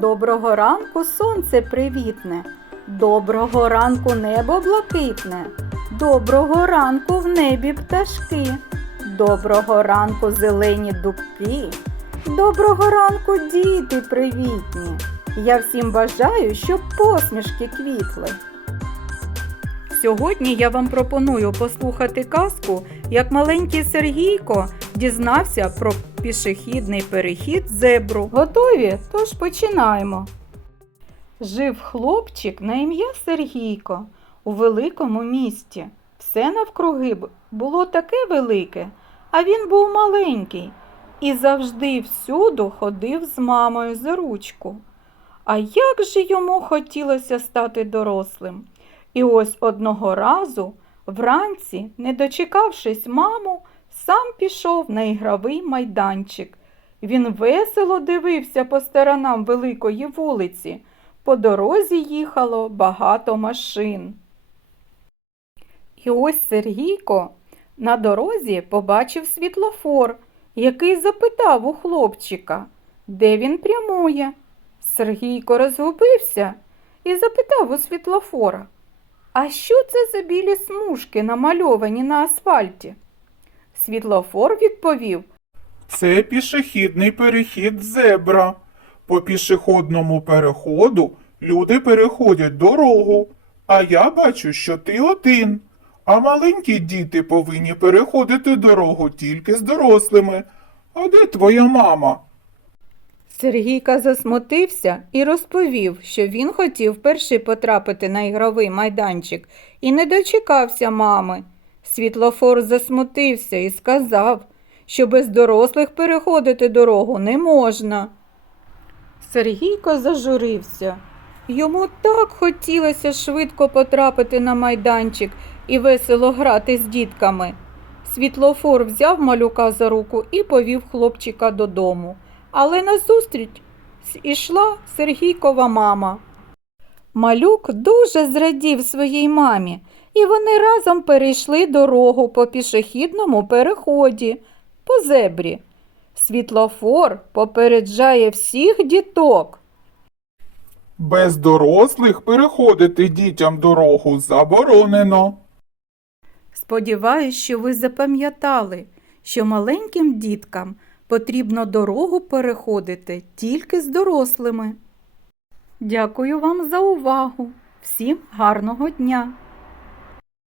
Доброго ранку сонце привітне, доброго ранку небо блакитне, доброго ранку в небі пташки, доброго ранку зелені дубки, доброго ранку діти привітні. Я всім бажаю, щоб посмішки квітли. Сьогодні я вам пропоную послухати казку, як маленький Сергійко дізнався про пішохідний перехід зебру. Готові? Тож починаємо. Жив хлопчик на ім'я Сергійко у великому місті. Все навкруги було таке велике, а він був маленький і завжди всюду ходив з мамою за ручку. А як же йому хотілося стати дорослим? І ось одного разу, вранці, не дочекавшись маму, сам пішов на ігровий майданчик. Він весело дивився по сторонам великої вулиці. По дорозі їхало багато машин. І ось Сергійко на дорозі побачив світлофор, який запитав у хлопчика, де він прямує. Сергійко розгубився і запитав у світлофора, а що це за білі смужки намальовані на асфальті? Світлофор відповів, Це пішохідний перехід зебра. По пішохідному переходу люди переходять дорогу, а я бачу, що ти один. А маленькі діти повинні переходити дорогу тільки з дорослими. А де твоя мама? Сергійка засмутився і розповів, що він хотів перший потрапити на ігровий майданчик і не дочекався мами. Світлофор засмутився і сказав, що без дорослих переходити дорогу не можна. Сергійко зажурився. Йому так хотілося швидко потрапити на майданчик і весело грати з дітками. Світлофор взяв малюка за руку і повів хлопчика додому. Але назустріч ішла Сергійкова мама. Малюк дуже зрадів своїй мамі, і вони разом перейшли дорогу по пішохідному переході, по зебрі. Світлофор попереджає всіх діток. Без дорослих переходити дітям дорогу заборонено. Сподіваюсь, що ви запам'ятали, що маленьким діткам потрібно дорогу переходити тільки з дорослими. Дякую вам за увагу. Всім гарного дня!